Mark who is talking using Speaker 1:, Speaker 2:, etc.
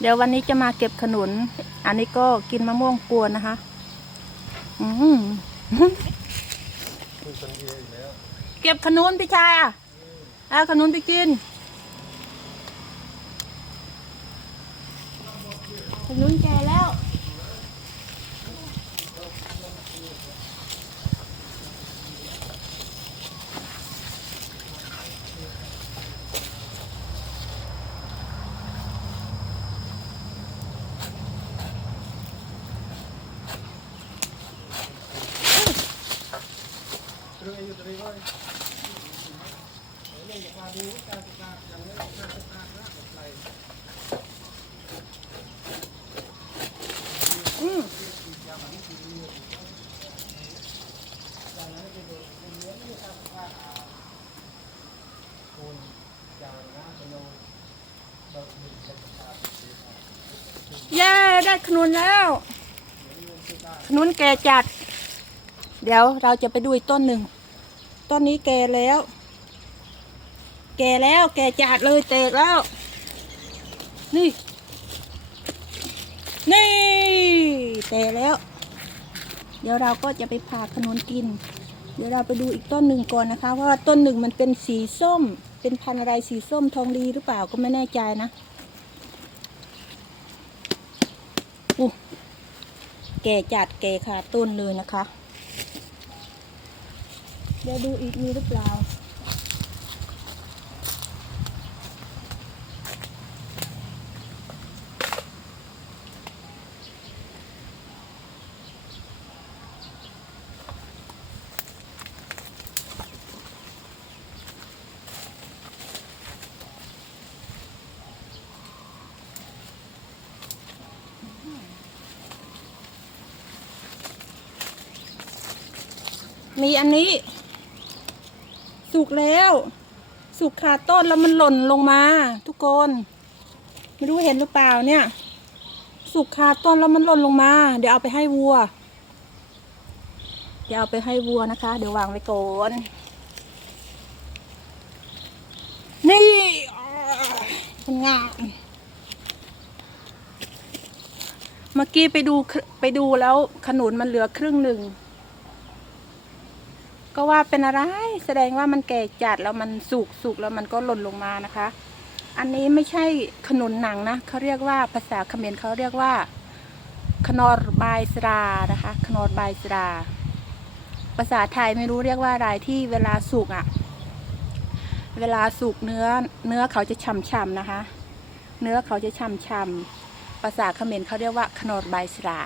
Speaker 1: เดี๋ยววันนี้จะมาเก็บขนุน อันนี้ก็กินมะม่วงกวนนะคะ อืม
Speaker 2: คุณสังเกตอีกแล้ว
Speaker 1: เก็บขนุนพี่ชายอะเอาขนุนไปกิน ขนุนแก่แล้ว
Speaker 2: เรื่องอายุตรีไว้
Speaker 1: อืม
Speaker 2: คุณจางนะพนมดอกมีสัจจา
Speaker 1: เย้ ได้ขนุนแล้ว ขนุนแก่จัด เดี๋ยวเราจะไปดูอีกต้นหนึ่ง ต้นนี้แก่แล้ว แก่แล้ว แก่จัดเลยเตกแล้ว นี่ นี่แก่แล้ว เดี๋ยวเราก็จะไปผ่าขนุนกิน เดี๋ยวเราไปดูอีกต้นหนึ่งก่อนนะคะ ว่าต้นหนึ่งมันเป็นสีส้ม เป็นพันธุ์อะไรสีส้มทองดีหรือเปล่าก็ไม่แน่ใจนะอู้แก่จัดแก่ขาต้นเลยนะคะ เดี๋ยวดูอีกมีหรือเปล่ามีอันนี้ สุกแล้ว สุกขาต้นแล้วมันหล่นลงมา ทุกคน ไม่รู้เห็นหรือเปล่าเนี่ย สุกขาต้นแล้วมันหล่นลงมา เดี๋ยวเอาไปให้วัว เดี๋ยวเอาไปให้วัวนะคะ เดี๋ยววางไว้ก่อนนี่อ่ามันงามเมื่อกี้ไปดูไปดูแล้วขนุนมันเหลือครึ่งหนึ่ง ก็ว่าเป็นอะไรแสดงว่ามันแก่จัดแล้วมันสุกสุกแล้วมันก็หล่นลงมานะคะ อันนี้ไม่ใช่ขนุนหนังนะเขาเรียกว่าภาษาเขมรเขาเรียกว่า ขนอรบายสรานะคะ ขนอรบายสรา ภาษาไทยไม่รู้เรียกว่าอะไรที่เวลาสุกอะ่ะ เวลาสุกเนื้อเนื้อเขาจะช่ำๆนะคะ เนื้อเขาจะช่ำๆภาษาเขมรเขาเรียกว่าขนอรบายสรา